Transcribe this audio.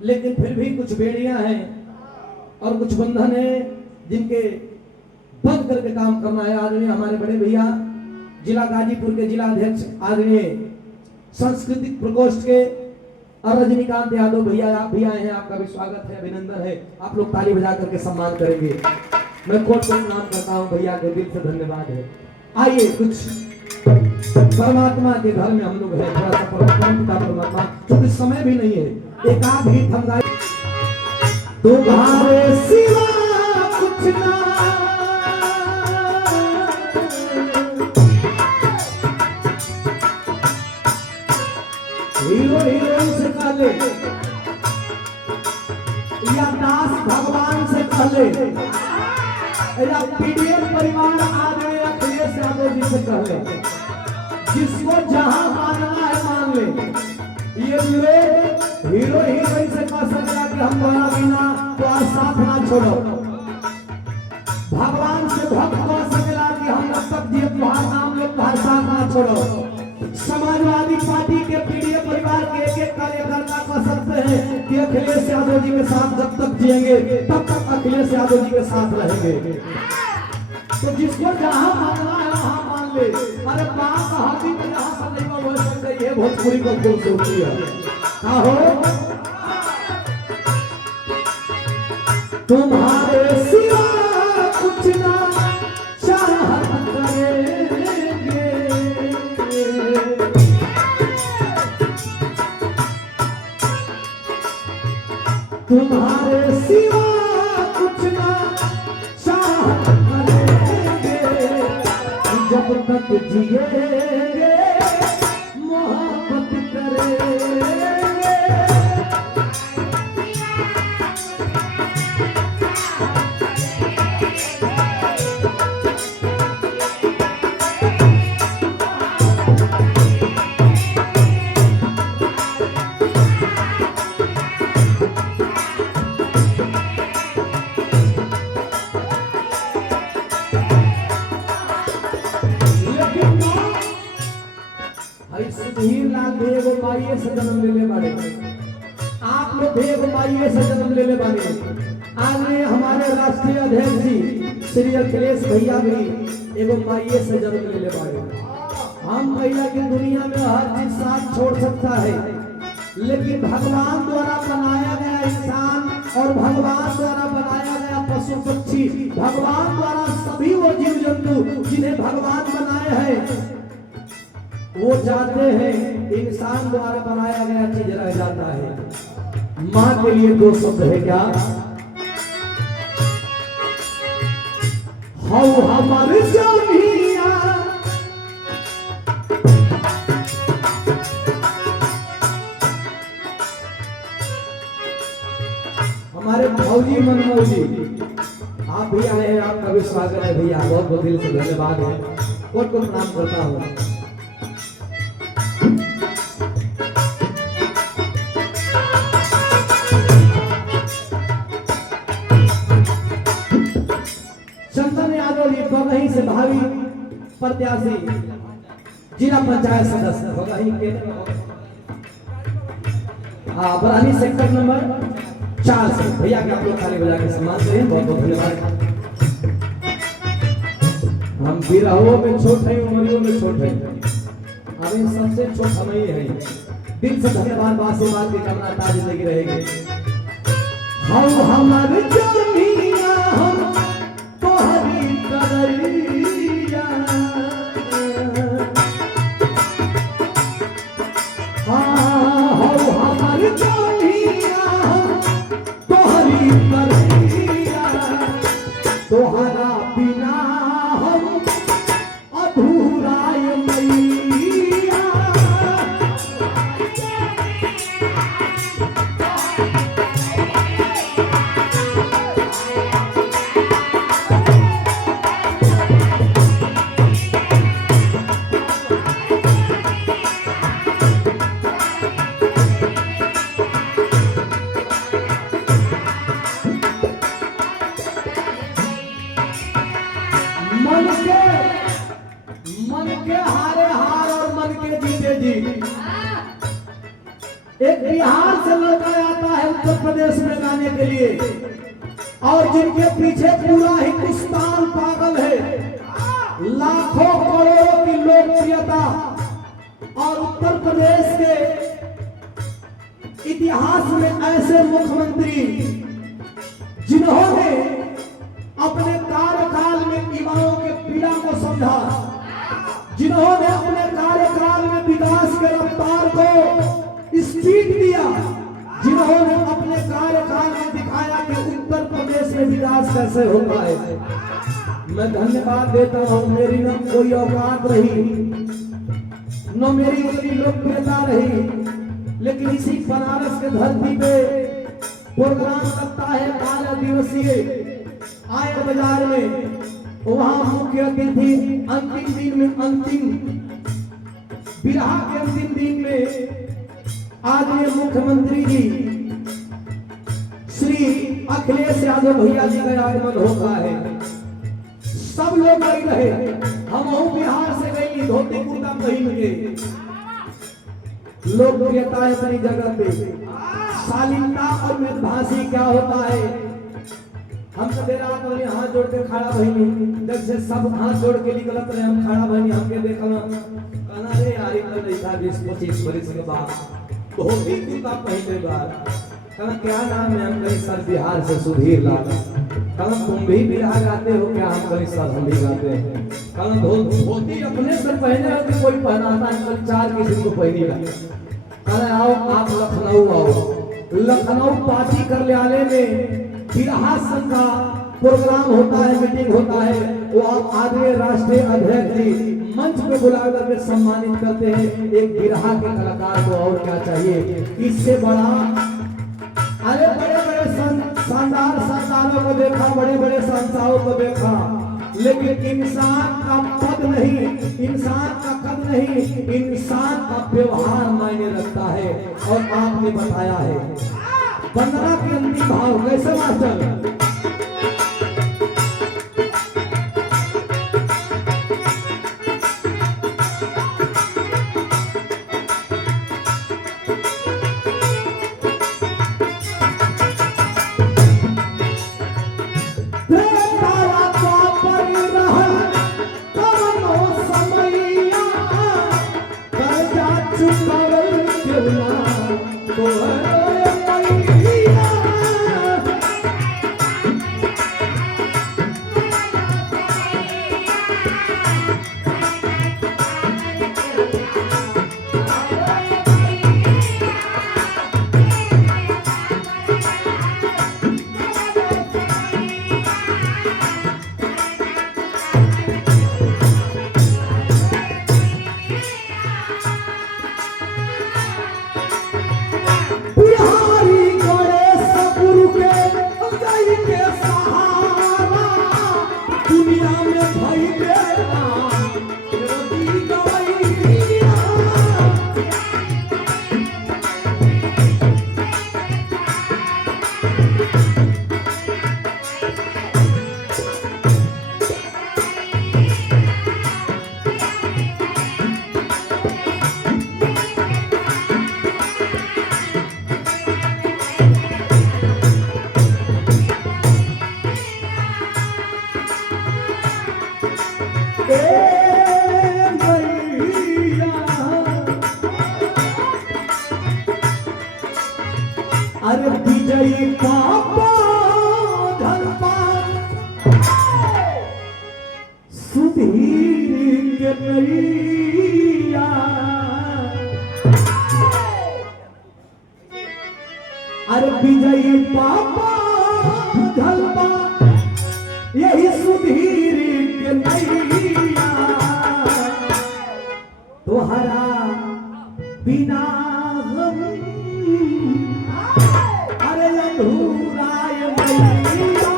लेकिन फिर भी कुछ बेड़ियां हैं और कुछ बंधन है जिनके बंद करके काम करना है। आदरणीय हमारे बड़े भैया जिला गाजीपुर के जिला अध्यक्ष आदरणीय सांस्कृतिक प्रकोष्ठ के और रजनीकांत यादव भैया आप भी आए हैं, आपका भी स्वागत है, अभिनंदन है। आप लोग ताली बजा करके सम्मान करेंगे। मैं कोट को प्रणाम करता हूं, भैया को दिल से धन्यवाद है। आइए कुछ परमात्मा के घर में हम लोग हैं, थोड़ा सा परमात्मा क्योंकि समय भी नहीं है। एक आध गीत हम गाए, तुम्हारे सिवा कुछ ना हीरो हीरोइन से कहले या दास भगवान से कहले या पीडीएफ परिवार आदरणीय अखिलेश यादव जी से कहले, जिसको जहां मानना है मान ले। ये लोग हीरो हीरोइन से कह सकता कि हम तुम्हारा बिना तो साथ ना छोड़ो। भगवान से भक्त कह सकता कि हम तब तक जिए तुम्हारा नाम ले तुम्हारा साथ ना छोड़ो। समाजवादी पार्टी के पीडीएफ परिवार के एक कार्यकर्ता कह सकते हैं कि अखिलेश यादव जी के साथ जब तक जिएंगे तब तक अखिलेश यादव जी के साथ रहेंगे। तो जिसको जहां मानना है वहां मान ले। अरे बाप हाथी में जहां सब नहीं बोल सकते, ये भोजपुरी को खूबसूरती है। आहो तुम्हारे सिवा कुछ ना चाहत करेंगे, तुम्हारे सिवा कुछ ना चाहत करेंगे, जब तक जिएंगे मोहब्बत करेंगे। माइये से जन्म लेने वाले आप लोग भी एगो माइये से जन्म लेने वाले। आदरणीय हमारे राष्ट्रीय अध्यक्ष जी श्री अखिलेश भैया भी एगो माइये से जन्म लेने वाले। हम महिला की दुनिया में हर चीज साथ छोड़ सकता है, लेकिन भगवान द्वारा बनाया गया इंसान और भगवान द्वारा बनाया गया पशु पक्षी, भगवान द्वारा सभी वो जीव जंतु जिन्हें भगवान बनाए हैं वो जाते हैं, इंसान द्वारा बनाया गया चीज रह जाता है। माँ के लिए दो शब्द है क्या, हौ हमारे जानिया, हमारे भौजी मनमोह जी आप भी आए हैं, आपका भी स्वागत है भैया, बहुत बहुत दिल से धन्यवाद है। कोट को प्रणाम करता हूँ। वहीं से भावी प्रत्याशी जिला पंचायत सदस्य होगा ही के बरानी सेक्टर नंबर 4 से भैया के आप लोग ताली बजा के सम्मान करें, बहुत बहुत धन्यवाद। हम बिरहों में छोट हैं, उमरियों में छोट हैं, अभी सबसे छोट हम ही हैं। दिल से धन्यवाद, आशीर्वाद की कामना ताज जिंदगी रहेगी। हम हमारे जानिया हम तोहरी करैया, हाँ हम हमारे जानिया हम तोहरी करैया, तोहरा बिना हम अधूरा मैया। प्रदेश में लाने के लिए, और जिनके पीछे पूरा हिंदुस्तान पागल है। लाखों करोड़ों की लोकप्रियता और उत्तर प्रदेश के इतिहास में ऐसे मुख्यमंत्री जिन्होंने अपने कार्यकाल में युवाओं के पीड़ा को समझा, जिन्होंने अपने कार्यकाल में विकास के रफ्तार को स्पीड दिया, जिन्होंने अपने कार्यकाल में दिखाया कि उत्तर प्रदेश में विकास कैसे होता है। मैं धन्यवाद देता हूं। मेरी न कोई औकात रही, न मेरी उतनी लोकप्रियता रही, लेकिन इसी बनारस के धरती पे प्रोग्राम लगता है 12 दिवसीय आयर बाजार में। वहां मुख्य अतिथि अंतिम दिन में, अंतिम विवाह के अंतिम दिन में आदरणीय मुख्यमंत्री जी श्री अखिलेश यादव भैया जी का आगमन होता है। सब लोग गए रहे, हम बिहार से गई धोती कुर्ता पहन के। लोकप्रियता है अपनी जगह पे, शालीनता और मृदभाषी क्या होता है। हम तो देर रात वाले हाथ जोड़ के खड़ा भइनी, जब से सब हाथ जोड़ के निकलत रहे, हम खड़ा भइनी, हमके देखना कहना रे यार इतना नहीं था 20-25 वर्ष के बाद धोती कुर्ता पहने बार। कहना क्या नाम है? हम कहीं सर बिहार से सुधीर लाल। कहना तुम भी बिहार गाते हो क्या? हम कहीं सर हम भी गाते हैं। कहना धोती अपने सर पहने हो कि कोई पहनाता है? कल 4 किसी को पहनी लगे। कहना आओ आप लखनऊ आओ। लखनऊ पार्टी कार्यालय में बिहार संघ का प्रोग्राम होता है, मीटिंग होता है। वो आप आदरणीय राष्ट्रीय अध्यक्ष जी मंच पे बुला करके सम्मानित करते हैं एक बिरहा के कलाकार को। और क्या चाहिए इससे बड़ा? अरे बड़े बड़े शानदार संस्थानों को देखा, बड़े बड़े संस्थाओं को देखा, लेकिन इंसान का पद नहीं, इंसान का कद नहीं, इंसान का व्यवहार मायने रखता है। और आपने बताया है वंदना की अंतिम भाव कैसे मास्टर? अरे विजयी पापा धर्मा सुधीर के नैया। अरे विजयी पापा धर्मा यही सुधीर के नैया। तोहरा बिना अरे अधूराय मैया।